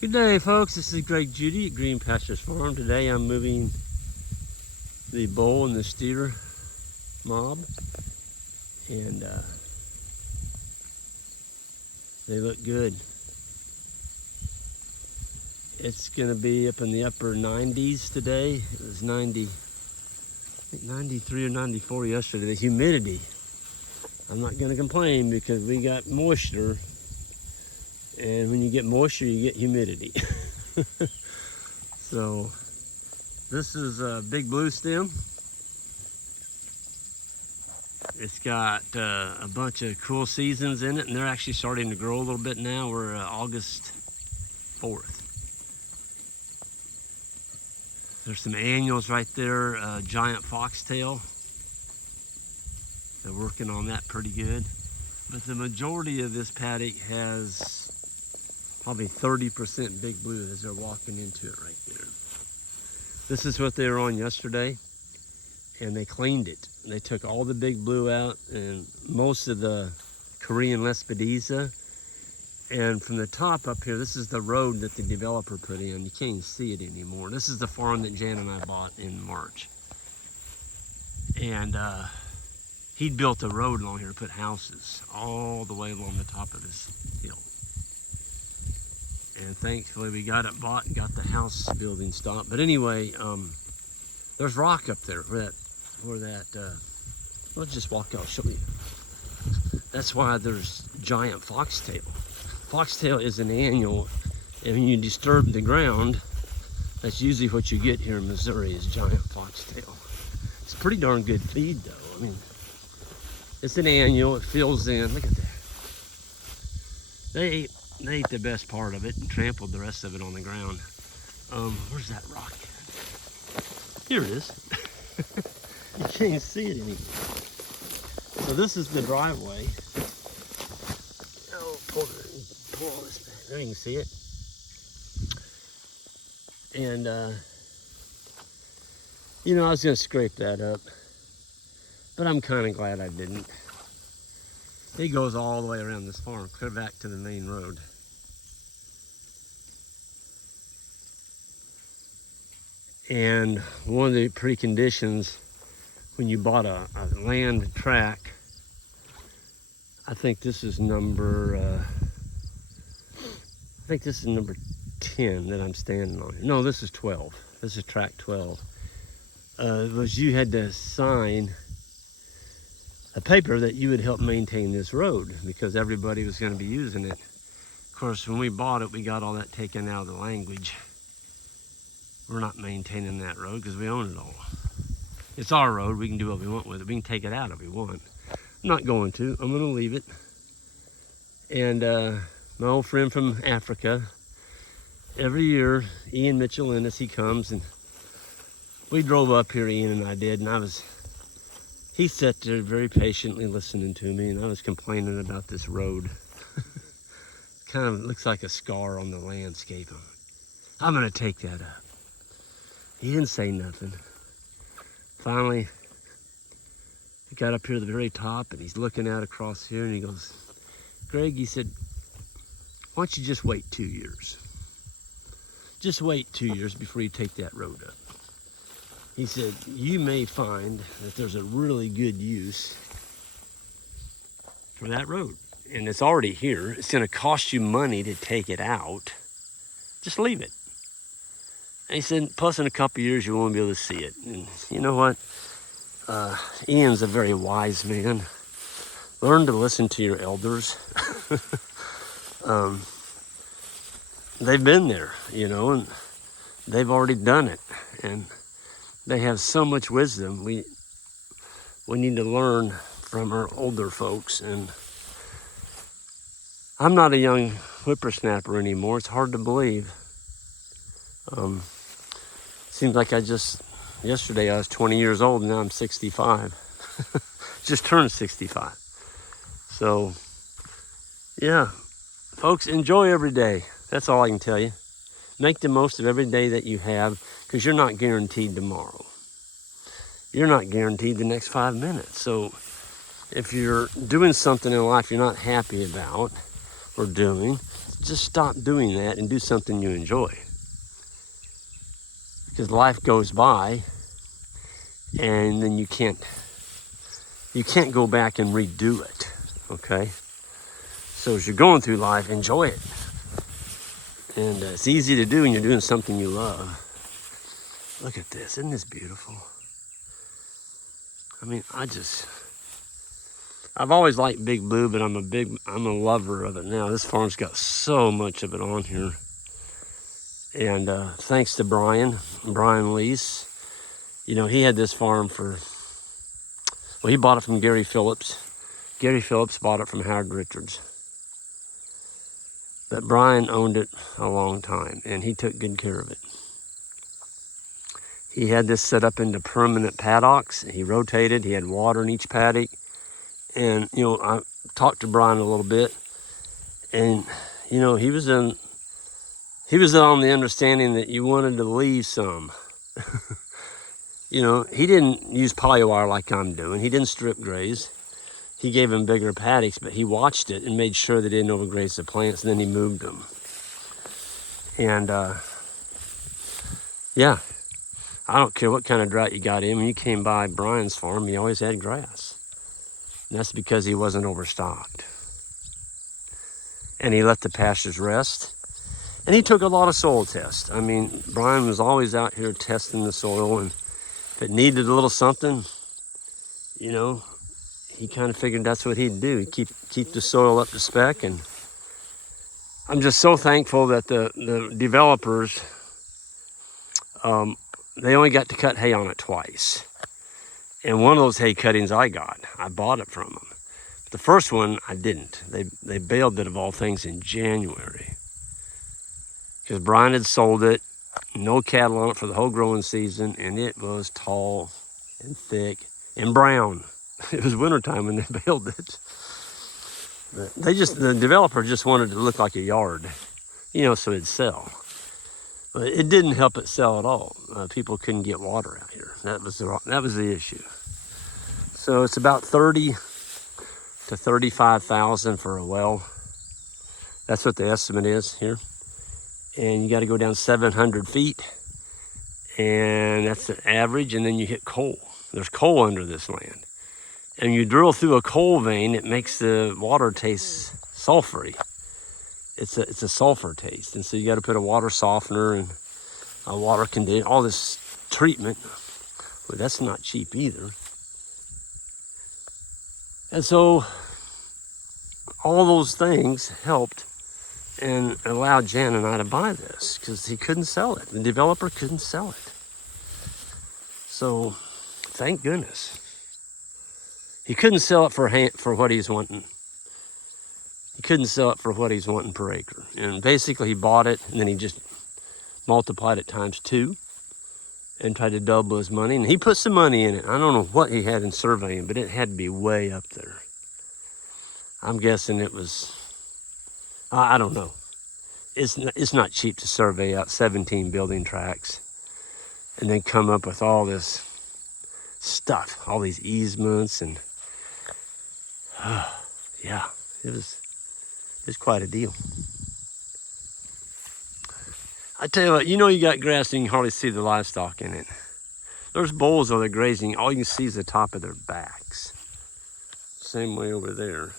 Good day, folks. This is Greg Judy at Green Pastures Farm. Today I'm moving the bull and the steer mob, and they look good. It's going to be up in the upper 90s today. It was 90, I think 93 or 94 yesterday. The humidity, I'm not going to complain because we got moisture. And when you get moisture, you get humidity. So this is a big bluestem. It's got a bunch of cool seasons in it, and they're actually starting to grow a little bit now. We're August 4th. There's some annuals right there, giant foxtail. They're working on that pretty good. But the majority of this paddock has probably 30% big blue as they're walking into it right there. This is what they were on yesterday, and they cleaned it. They took all the big blue out and most of the Korean Lespedeza. And from the top up here, this is the road that the developer put in. You can't even see it anymore. This is the farm that Jan and I bought in March. And he built a road along here to put houses all the way along the top of this hill. And thankfully we got it bought and got the house building stopped. But anyway, there's rock up there where that let's just walk out, show you. That's why there's giant foxtail. Foxtail is an annual, and when you disturb the ground, that's usually what you get here in Missouri is giant foxtail. It's pretty darn good feed though. I mean, it's an annual, it fills in, look at that. They ate the best part of it and trampled the rest of it on the ground. Where's that rock at? Here it is. You can't see it anymore. So this is the driveway. Oh, pull all this back. There you can see it. And you know, I was gonna scrape that up, but I'm kind of glad I didn't. It goes all the way around this farm, clear back to the main road. And one of the preconditions when you bought a land tract, I think this is number, I think this is number 10 that I'm standing on. No, this is 12. This is tract 12. Was you had to sign a paper that you would help maintain this road because everybody was going to be using it. Of course, when we bought it, we got all that taken out of the language. We're not maintaining that road because we own it all. It's our road. We can do what we want with it. We can take it out if we want. I'm not going to. I'm going to leave it. And my old friend from Africa, every year, Ian Mitchell Ennis, he comes and we drove up here, Ian and I did, and he sat there very patiently listening to me, and I was complaining about this road. Kind of looks like a scar on the landscape. I'm gonna take that up. He didn't say nothing. Finally, he got up here to the very top, and he's looking out across here, and he goes, Greg, he said, why don't you just wait 2 years? Just wait 2 years before you take that road up. He said, you may find that there's a really good use for that road. And it's already here. It's gonna cost you money to take it out. Just leave it. And he said, plus in a couple years, you won't be able to see it. And you know what? Ian's a very wise man. Learn to listen to your elders. They've been there, you know, and they've already done it. And they have so much wisdom. We need to learn from our older folks. And I'm not a young whippersnapper anymore. It's hard to believe. Seems like yesterday I was 20 years old and now I'm 65. Just turned 65. So, yeah, folks, enjoy every day. That's all I can tell you. Make the most of every day that you have because you're not guaranteed tomorrow. You're not guaranteed the next 5 minutes. So if you're doing something in life you're not happy about or doing, just stop doing that and do something you enjoy. Because life goes by, and then you can't go back and redo it, okay? So as you're going through life, enjoy it. And it's easy to do when you're doing something you love. Look at this, isn't this beautiful? I mean, I've always liked Big Blue, but I'm a lover of it now. This farm's got so much of it on here. And thanks to Brian Lease, you know, he had this farm he bought it from Gary Phillips. Gary Phillips bought it from Howard Richards. But Brian owned it a long time, and he took good care of it. He had this set up into permanent paddocks. He rotated. He had water in each paddock. And, you know, I talked to Brian a little bit, and, you know, he was on the understanding that you wanted to leave some. You know, he didn't use polywire like I'm doing. He didn't strip graze. He gave them bigger paddocks, but he watched it and made sure they didn't overgraze the plants, and then he moved them. And, yeah, I don't care what kind of drought you got in. When you came by Brian's farm, he always had grass. And that's because he wasn't overstocked. And he let the pastures rest. And he took a lot of soil tests. I mean, Brian was always out here testing the soil, and if it needed a little something, you know, he kind of figured that's what he'd do. He'd keep the soil up to spec. And I'm just so thankful that the developers, they only got to cut hay on it twice. And one of those hay cuttings I bought it from them. But the first one, I didn't. They baled it, of all things, in January. Because Brian had sold it, no cattle on it for the whole growing season, and it was tall and thick and brown. It was wintertime when they baled it. But the developer just wanted it to look like a yard, you know, so it'd sell. But it didn't help it sell at all. People couldn't get water out here. That was the issue. So it's about 30 to 35,000 for a well. That's what the estimate is here. And you got to go down 700 feet, and that's the average. And then you hit coal. There's coal under this land. And you drill through a coal vein, it makes the water taste sulfury. It's a sulfur taste. And so you got to put a water softener and a water conditioner, all this treatment. Well, that's not cheap either. And so all those things helped and allowed Jan and I to buy this, because he couldn't sell it. The developer couldn't sell it. So thank goodness. He couldn't sell it for what he's wanting. He couldn't sell it for what he's wanting per acre. And basically he bought it, and then he just multiplied it times 2 and tried to double his money. And he put some money in it. I don't know what he had in surveying, but it had to be way up there. I'm guessing it was, I don't know. It's not cheap to survey out 17 building tracts and then come up with all this stuff, all these easements, and yeah, it was quite a deal. I tell you what, you know you got grass and you can hardly see the livestock in it. There's bulls over there grazing. All you can see is the top of their backs. Same way over there,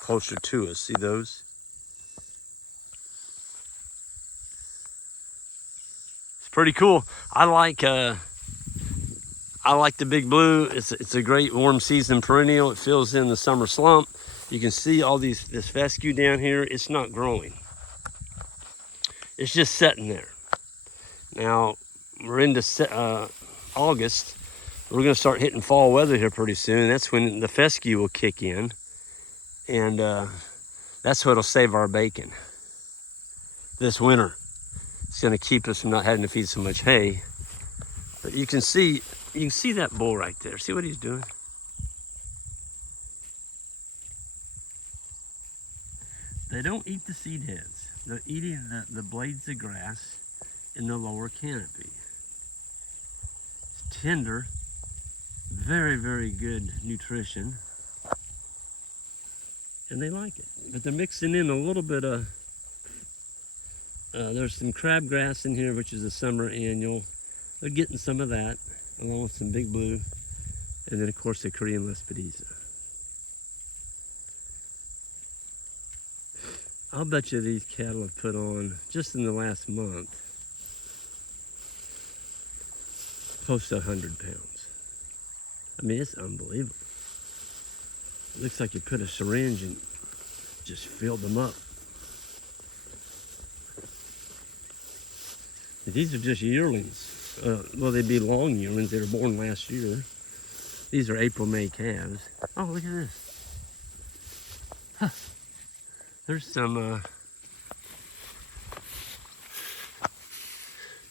closer to us. See those? It's pretty cool. I like the Big Blue. It's a great warm season perennial. It fills in the summer slump. You can see all this fescue down here. It's not growing. It's just sitting there. Now, we're into August. We're going to start hitting fall weather here pretty soon. That's when the fescue will kick in. And that's what'll save our bacon this winter. It's going to keep us from not having to feed so much hay. But you can see that bull right there. See what he's doing? They don't eat the seed heads. They're eating the blades of grass in the lower canopy. It's tender, very, very good nutrition, and they like it. But they're mixing in a little bit of There's some crabgrass in here, which is a summer annual. They're getting some of that, along with some big blue. And then, of course, the Korean Lespedeza. I'll bet you these cattle have put on, just in the last month, close to 100 pounds. I mean, it's unbelievable. It looks like you put a syringe and just filled them up. These are just yearlings. Well, they'd be long yearlings. They were born last year. These are April, May calves. Oh, look at this. Huh. There's some,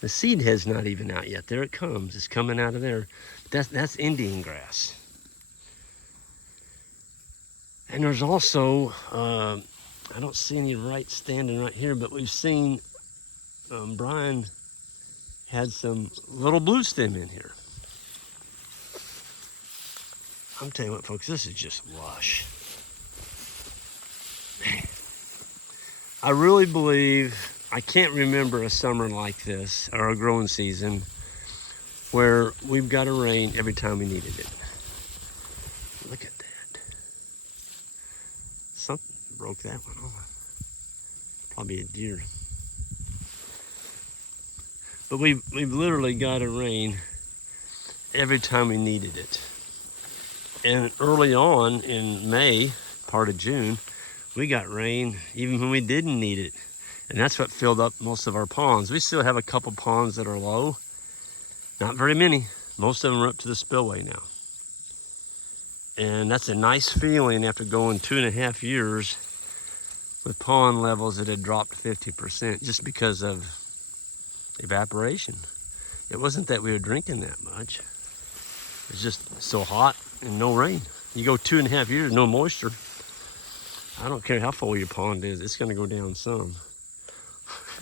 the seed head's not even out yet. There it comes. It's coming out of there. That's Indian grass. And there's also, I don't see any right standing right here, but we've seen, Brian had some little bluestem in here. I'm telling you what, folks, this is just lush. I really believe, I can't remember a summer like this, or a growing season, where we've got a rain every time we needed it. Look at that. Something broke that one off. Probably a deer. But we've literally got a rain every time we needed it. And early on in May, part of June, we got rain even when we didn't need it. And that's what filled up most of our ponds. We still have a couple ponds that are low. Not very many. Most of them are up to the spillway now. And that's a nice feeling after going 2.5 years with pond levels that had dropped 50% just because of evaporation. It wasn't that we were drinking that much. It's just so hot and no rain. You go 2.5 years, no moisture. I don't care how full your pond is, it's gonna go down some.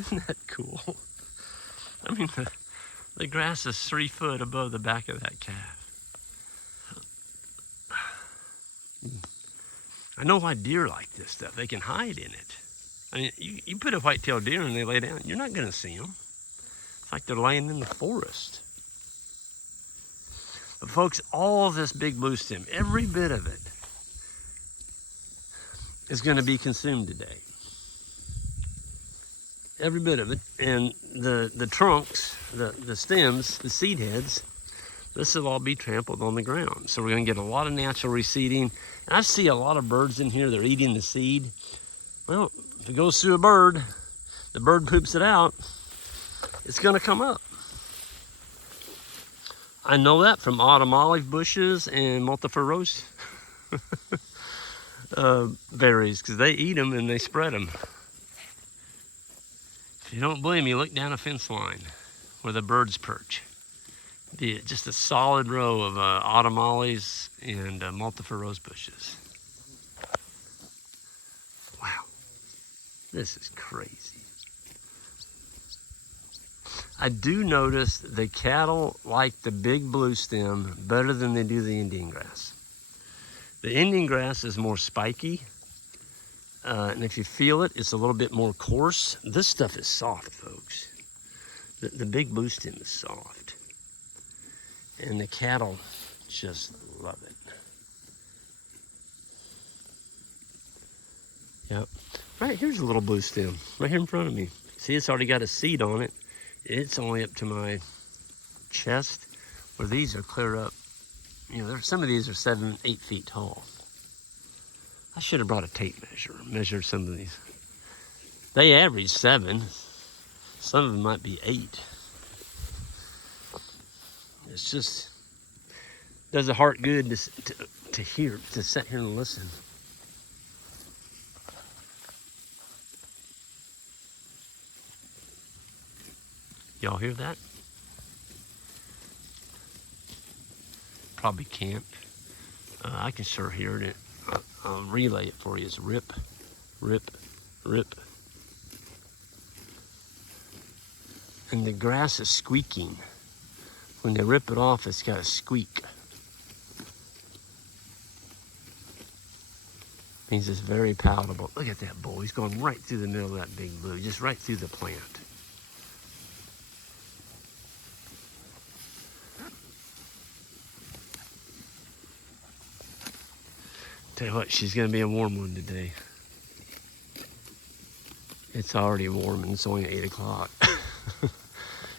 Isn't that cool? I mean, the grass is 3 foot above the back of that calf. I know why deer like this stuff. They can hide in it. I mean, you put a white-tailed deer and they lay down, you're not gonna see them. It's like they're laying in the forest. But folks, all of this big bluestem, every bit of it, is gonna be consumed today. Every bit of it. And the trunks, the stems, the seed heads, this will all be trampled on the ground. So we're gonna get a lot of natural reseeding. And I see a lot of birds in here, they're eating the seed. Well, if it goes through a bird, the bird poops it out, it's gonna come up. I know that from autumn olive bushes and multifer rose berries, because they eat them and they spread them. If you don't believe me, look down a fence line where the birds perch. Just a solid row of autumn olives and multifer rose bushes. Wow, this is crazy. I do notice the cattle like the big bluestem better than they do the Indian grass. The Indian grass is more spiky, and if you feel it, it's a little bit more coarse. This stuff is soft, folks. The big bluestem is soft. And the cattle just love it. Yep. Right here's a little bluestem, right here in front of me. See, it's already got a seed on it. It's only up to my chest, where these are clear up. You know, some of these are 7, 8 feet tall. I should have brought a tape measure, measured some of these. They average 7. Some of them might be 8. It's just, does the heart good to hear, to sit here and listen. Y'all hear that? Probably can't. I can sure hear it. I'll relay it for you. It's rip, rip, rip. And the grass is squeaking. When they rip it off, it's got a squeak. Means it's very palatable. Look at that bull. He's going right through the middle of that big blue, just right through the plant. Tell you what, she's gonna be a warm one today. It's already warm and it's only 8 o'clock.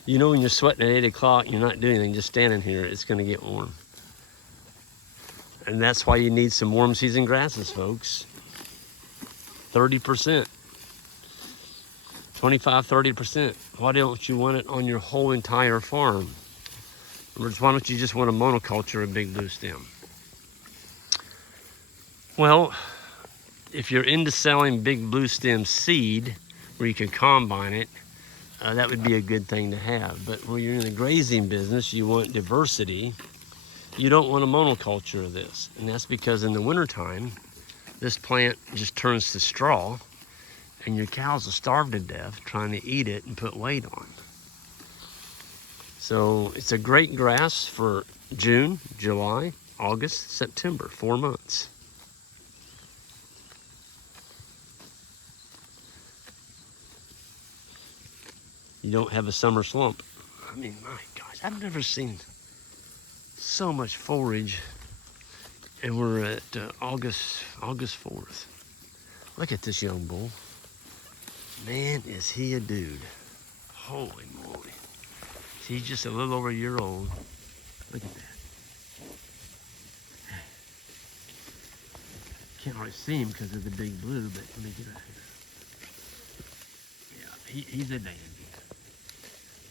You know when you're sweating at 8 o'clock, you're not doing anything, just standing here, it's gonna get warm. And that's why you need some warm season grasses, folks. 30%. 25, 30%. Why don't you want it on your whole entire farm? Or why don't you just want to monoculture a big blue stem? Well, if you're into selling big blue stem seed, where you can combine it, that would be a good thing to have. But when you're in the grazing business, you want diversity. You don't want a monoculture of this. And that's because in the wintertime, this plant just turns to straw, and your cows will starve to death trying to eat it and put weight on. So it's a great grass for June, July, August, September, 4 months. You don't have a summer slump. I mean, my gosh, I've never seen so much forage. And we're at August 4th. Look at this young bull. Man, is he a dude. Holy moly. He's just a little over a year old. Look at that. Can't hardly see him because of the big blue, but let me get out here. Yeah, he's a dandy.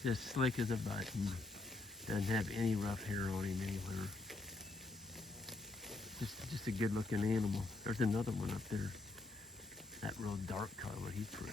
Just slick as a button. Doesn't have any rough hair on him anywhere. Just a good looking animal. There's another one up there. That real dark color, he's pretty.